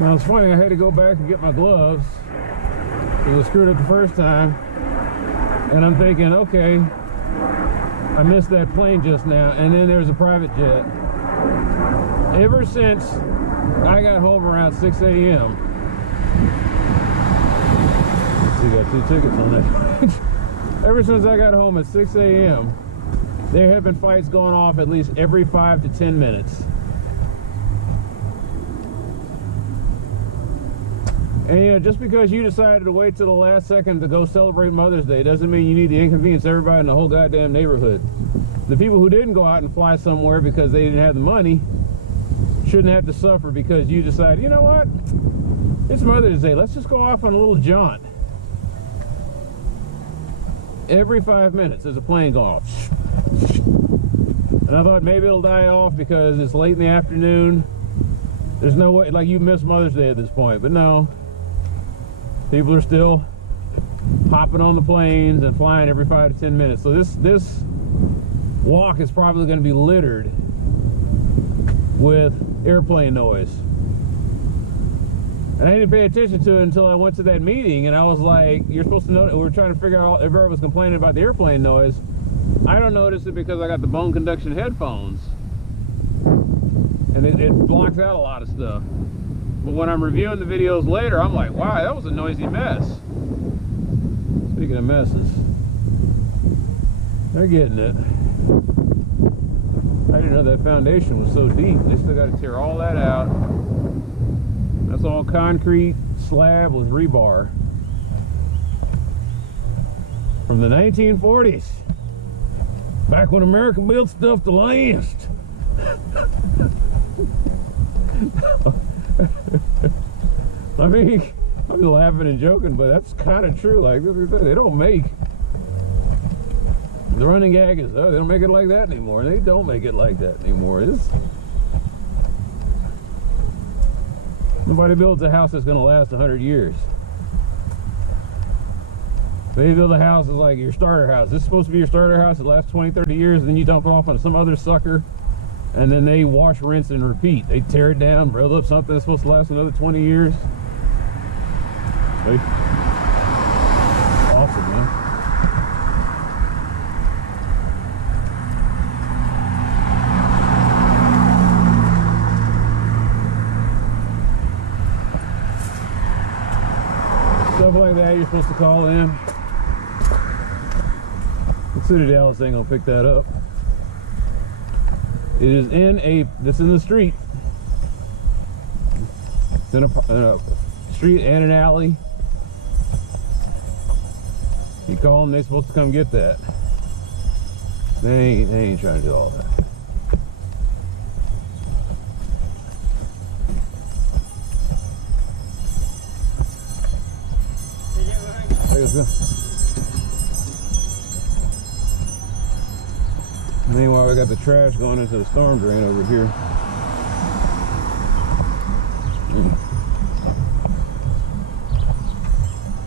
Now it's funny, I had to go back and get my gloves because I screwed up the first time. And I'm thinking, okay, I missed that plane just now. And then there's a private jet. Ever since I got home around 6 a.m. So you got 2 tickets on that. Ever since I got home at 6 a.m., there have been fights going off at least every 5 to 10 minutes. And yeah, just because you decided to wait till the last second to go celebrate Mother's Day doesn't mean you need to inconvenience everybody in the whole goddamn neighborhood. The people who didn't go out and fly somewhere because they didn't have the money shouldn't have to suffer because you decided, you know what? It's Mother's Day. Let's just go off on a little jaunt. Every 5 minutes there's a plane going off. And I thought maybe it'll die off because it's late in the afternoon. There's no way, like, you missed Mother's Day at this point, but no. People are still hopping on the planes and flying every 5 to 10 minutes. So this walk is probably going to be littered with airplane noise. And I didn't pay attention to it until I went to that meeting, and I was like, you're supposed to know, we were trying to figure out if everybody was complaining about the airplane noise. I don't notice it because I got the bone conduction headphones. And it blocks out a lot of stuff. But when I'm reviewing the videos later, I'm like, wow, that was a noisy mess. Speaking of messes, they're getting it. I didn't know that foundation was so deep. They still got to tear all that out. That's all concrete slab with rebar from the 1940s. Back when America built stuff to last. I mean, I'm laughing and joking, but that's kind of true. Like, they don't make, the running gag is, oh, they don't make it like that anymore. They don't make it like that anymore. Nobody builds a house that's going to last 100 years. They build a house that's like your starter house. This is supposed to be your starter house. It lasts 20, 30 years, and then you dump it off on some other sucker. And then they wash, rinse, and repeat. They tear it down, build up something that's supposed to last another 20 years. Awesome, man. Stuff like that you're supposed to call in. The City of Dallas ain't gonna pick that up. It is it's in the street. It's in a street and an alley. You call them, they're supposed to come get that. They ain't trying to do all that. Meanwhile, we got the trash going into the storm drain over here.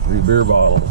3 beer bottles.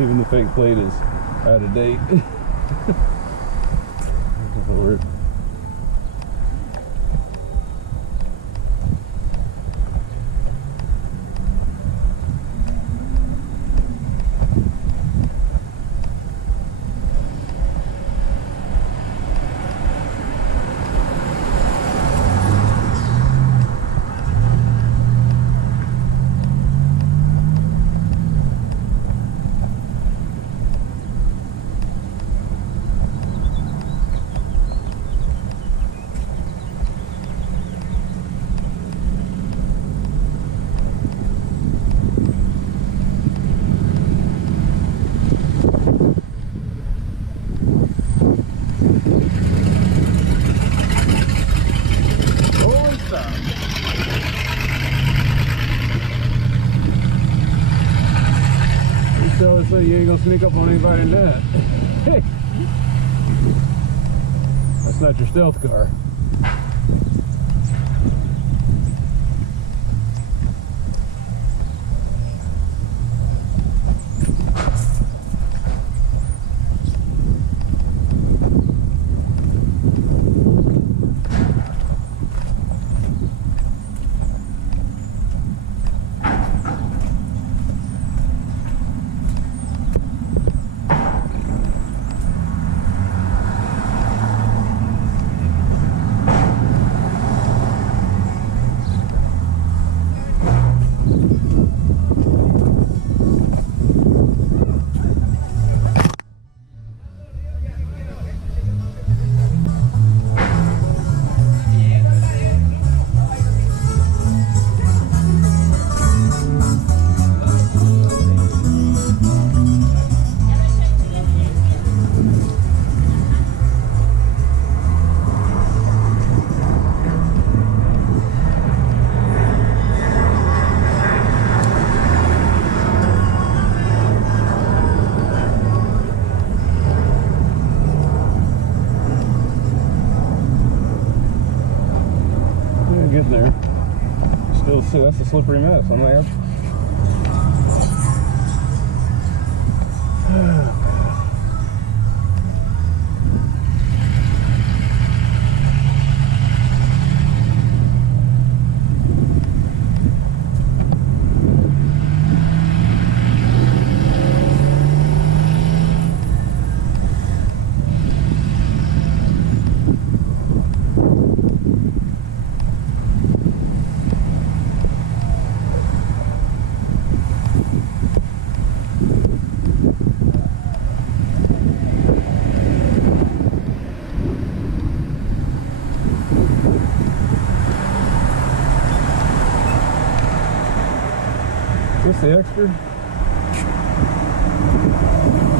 Even the fake plate is out of date. Lord. So you ain't gonna sneak up on anybody in that. Hey, that's not your stealth car. Getting there. Still see, that's a slippery mess. I'm like, what's the extra?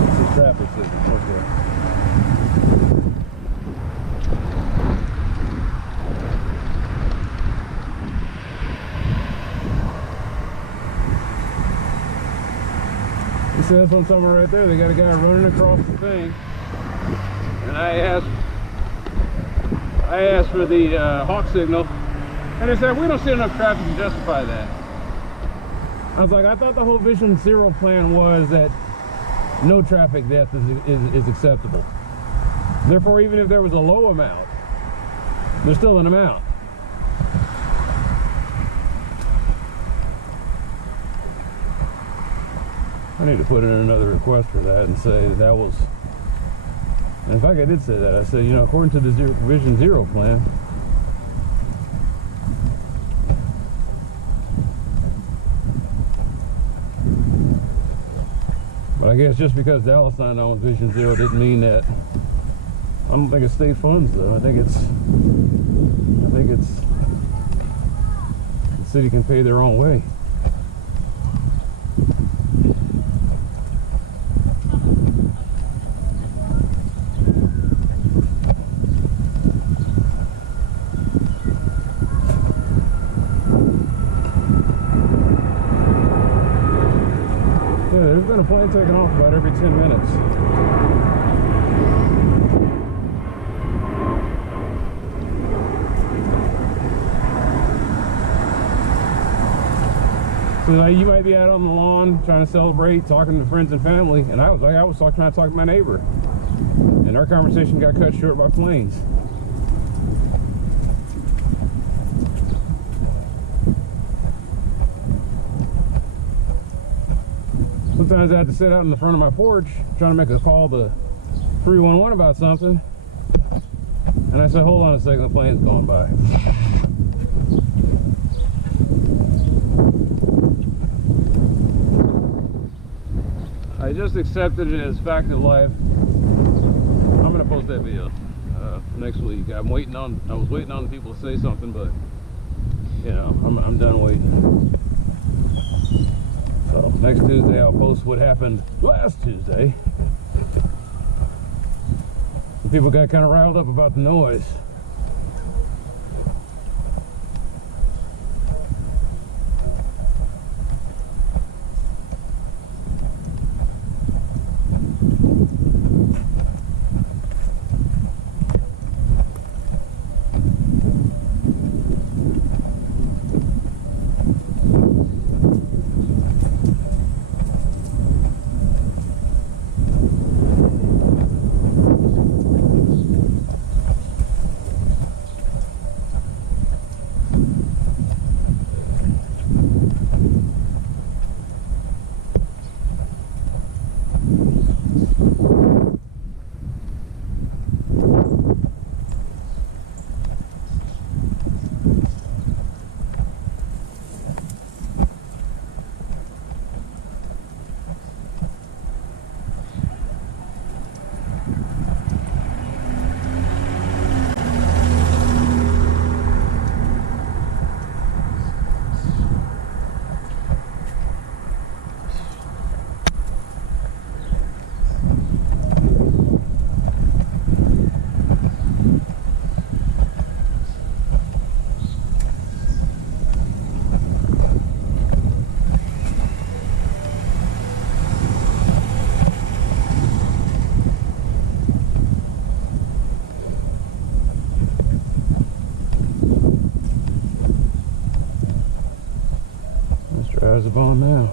It's a traffic signal. Okay. You see that's on somewhere right there. They got a guy running across the thing, and I asked for the hawk signal, and they said we don't see enough traffic to justify that. I was like, I thought the whole Vision Zero plan was that no traffic death is acceptable. Therefore, even if there was a low amount, there's still an amount. I need to put in another request for that and say that that was, and in fact I did say that. I said, you know, according to the Vision Zero plan, but I guess just because Dallas signed on with Vision Zero didn't mean that. I don't think it's state funds though. I think it's the city can pay their own way. There's been a plane taking off about every 10 minutes. Like, you might be out on the lawn trying to celebrate, talking to friends and family, and I was trying to talk to my neighbor, and our conversation got cut short by planes. Sometimes I have to sit out in the front of my porch trying to make a call to 311 about something, and I said, hold on a second, the plane's going by. I just accepted it as fact of life. I'm gonna post that video next week. I was waiting on people to say something, but you know, I'm done waiting. So next Tuesday I'll post what happened last Tuesday. People got kind of riled up about the noise. How's it going now?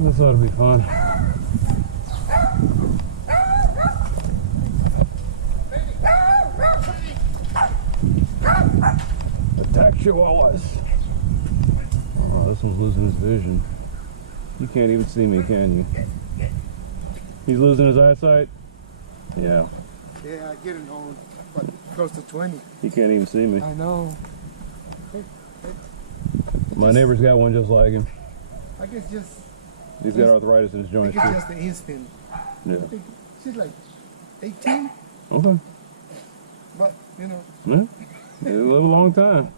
This ought to be fun. Attack Chihuahuas. Oh, this one's losing his vision. You can't even see me, can you? He's losing his eyesight? Yeah. Yeah, I get it old, but close to 20. He can't even see me. I know. My neighbor's got one just like him. I guess just... He's got arthritis in his joints too. I think it's just the instant. Yeah. I think she's like 18. Okay. But, you know. Yeah. They live a long time.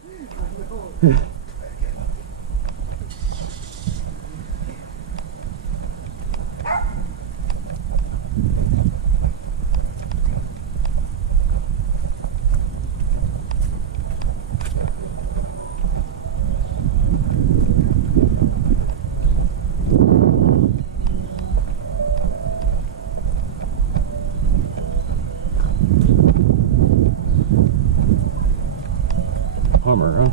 Hummer, huh?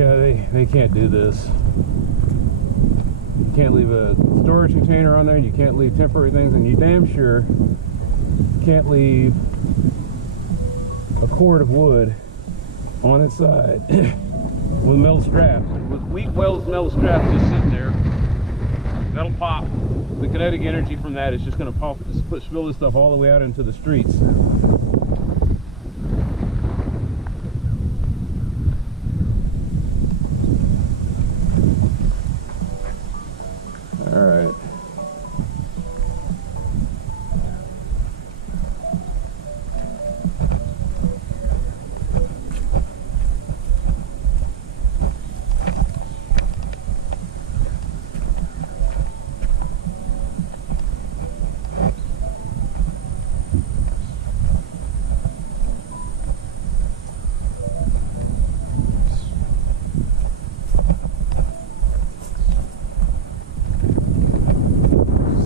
Yeah, they can't do this. You can't leave a storage container on there, and you can't leave temporary things, and you damn sure can't leave a cord of wood on its side with metal straps. With weak metal straps just sitting there, that'll pop. The kinetic energy from that is just going to pop, spill this stuff all the way out into the streets. All right.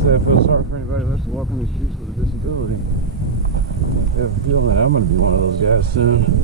I feel sorry for anybody who has to walk on these streets with a disability. I have a feeling that I'm going to be one of those guys soon.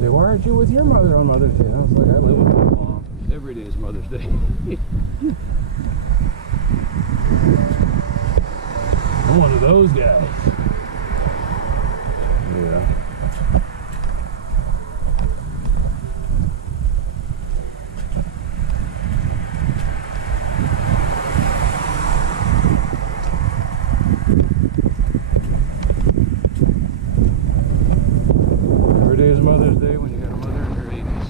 Why aren't you with your mother on Mother's Day? And I was like, I live with my mom. Every day is Mother's Day. I'm one of those guys. Yeah. Every day is Mother's Day when you got a mother in her 80s.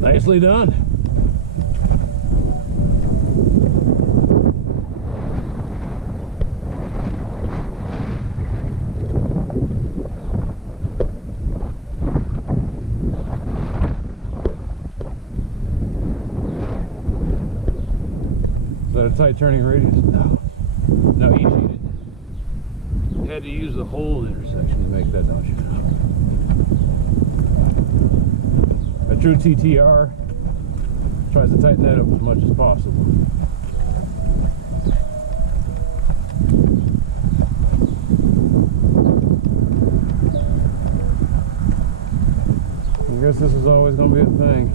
Nicely done. Is that a tight turning radius? No. No, you cheated. You had to use the whole intersection to make that, don't you? A true TTR tries to tighten that up as much as possible. I guess this is always going to be a thing.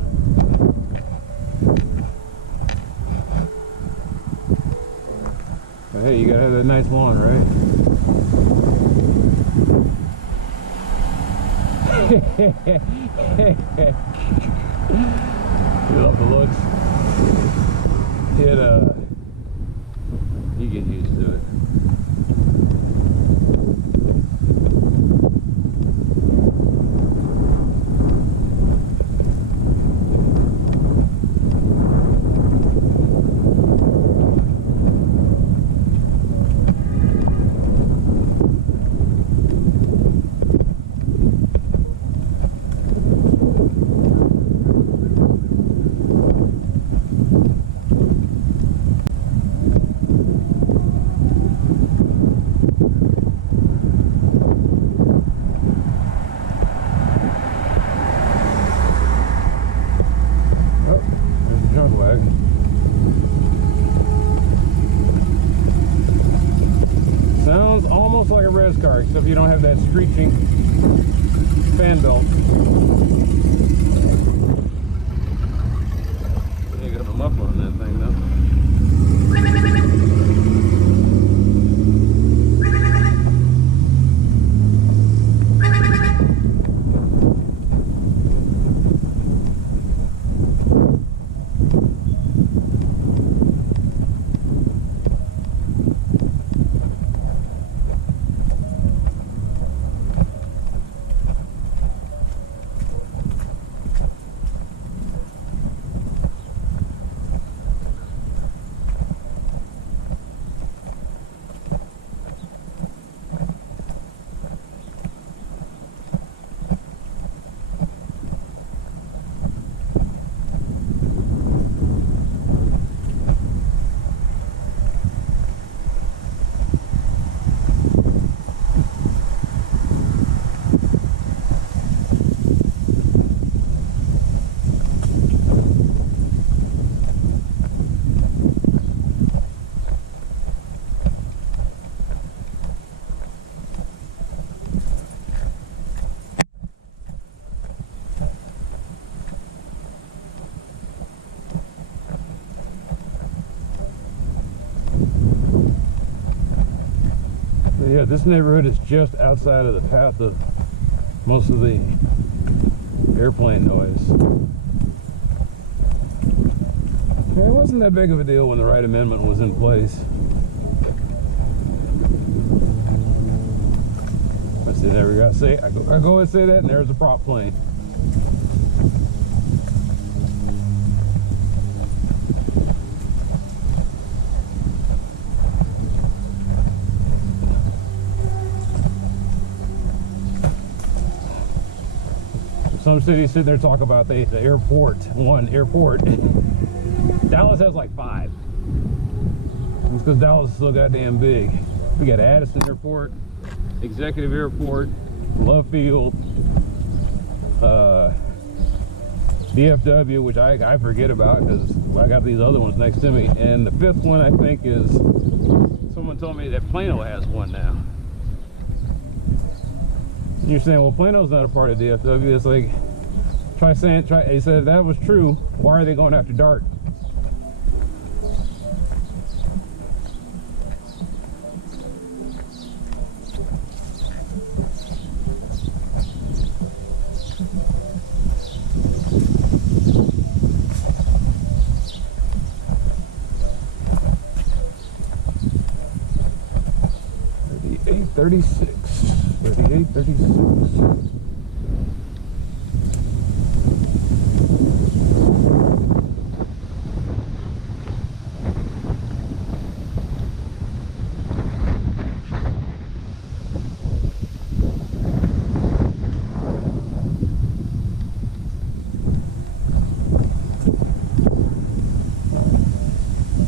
But hey, you got to have that nice lawn, right? You love the looks. You get used to it. res car, except you don't have that screeching fan belt. You got no muffler on that thing though. Yeah, this neighborhood is just outside of the path of most of the airplane noise. Yeah, it wasn't that big of a deal when the Wright Amendment was in place. I say never gotta say it. I go and say that, and there's a prop plane. Some cities sit there and talk about the airport, one airport. Dallas has like 5. It's because Dallas is so goddamn big. We got Addison Airport, Executive Airport, Love Field, DFW, which I forget about because I got these other ones next to me. And the 5th one I think is, someone told me that Plano has one now. You're saying, well, Plano's not a part of DFW. It's like, he said if that was true, why are they going after Dart? $38.36.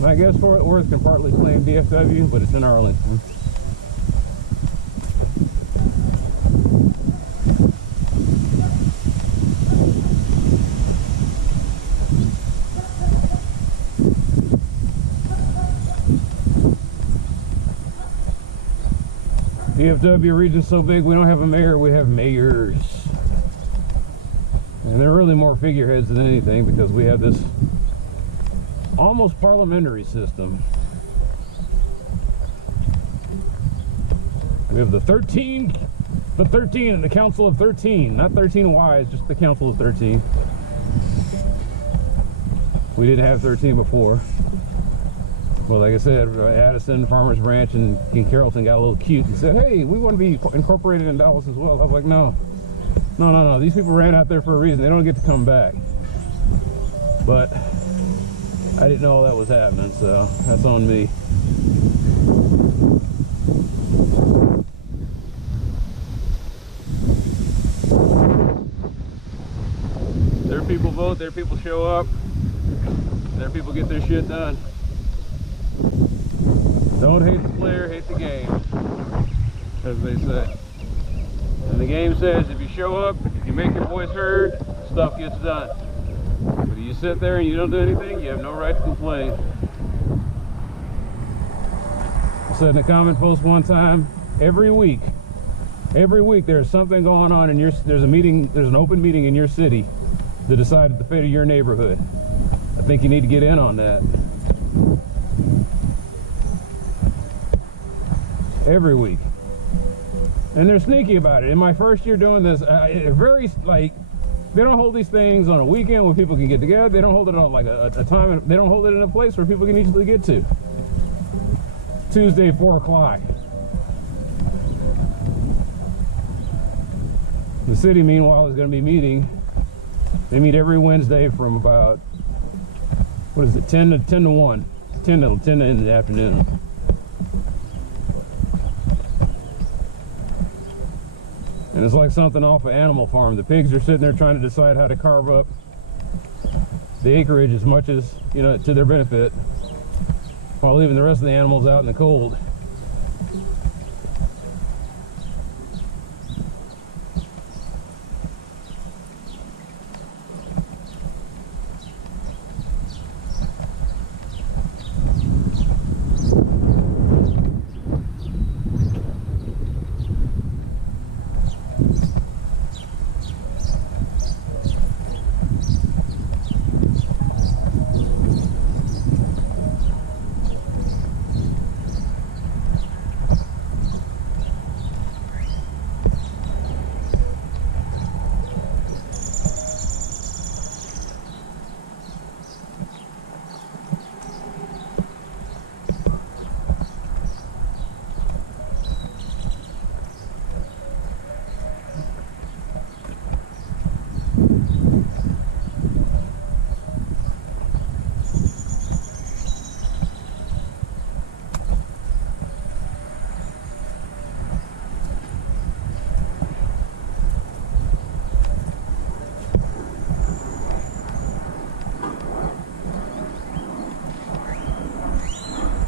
I guess Fort Worth can partly claim DFW, but it's in Arlington. DFW region's so big we don't have a mayor, we have mayors. And they're really more figureheads than anything because we have this almost parliamentary system. We have the 13 and the Council of 13, not 13 Ys, just the Council of 13. We didn't have 13 before. Well, like I said, Addison, Farmers Branch, and King Carrollton got a little cute and said, hey, we want to be incorporated in Dallas as well. I was like, no. These people ran out there for a reason. They don't get to come back. But I didn't know that was happening, so that's on me. Their people vote, their people show up, their people get their shit done. Don't hate the player, hate the game, as they say. And the game says if you show up, if you make your voice heard, stuff gets done. But if you sit there and you don't do anything, you have no right to complain. I said in a comment post one time, every week there's something going on in there's an open meeting in your city to decide the fate of your neighborhood. I think you need to get in on that. Every week. And they're sneaky about it. In my first year doing this, very, like, they don't hold these things on a weekend where people can get together. They don't hold it on like a time. They don't hold it in a place where people can easily get to. Tuesday, 4 o'clock. The city, meanwhile, is going to be meeting. They meet every Wednesday from about, what is it, 10 to 1. 10 in the afternoon. And it's like something off an animal farm. The pigs are sitting there trying to decide how to carve up the acreage as much as, you know, to their benefit, while leaving the rest of the animals out in the cold.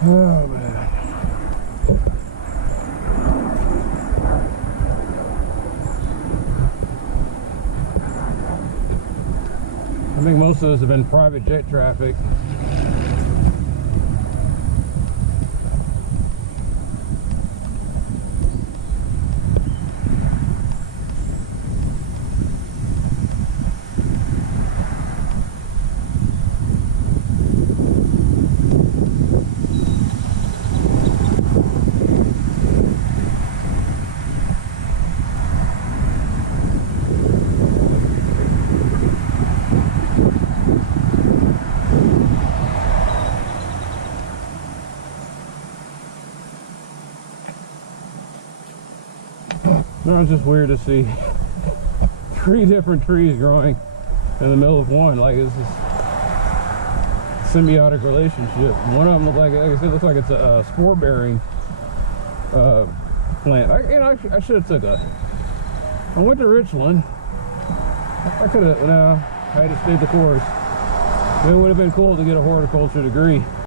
Oh, man. I think most of those have been private jet traffic. No, it's just weird to see 3 different trees growing in the middle of one. Like, it's this symbiotic relationship. One of them looks like I said, looks like it's a spore-bearing plant. I should have took I went to Richland. I could have, no, I had to stay the course. It would have been cool to get a horticulture degree.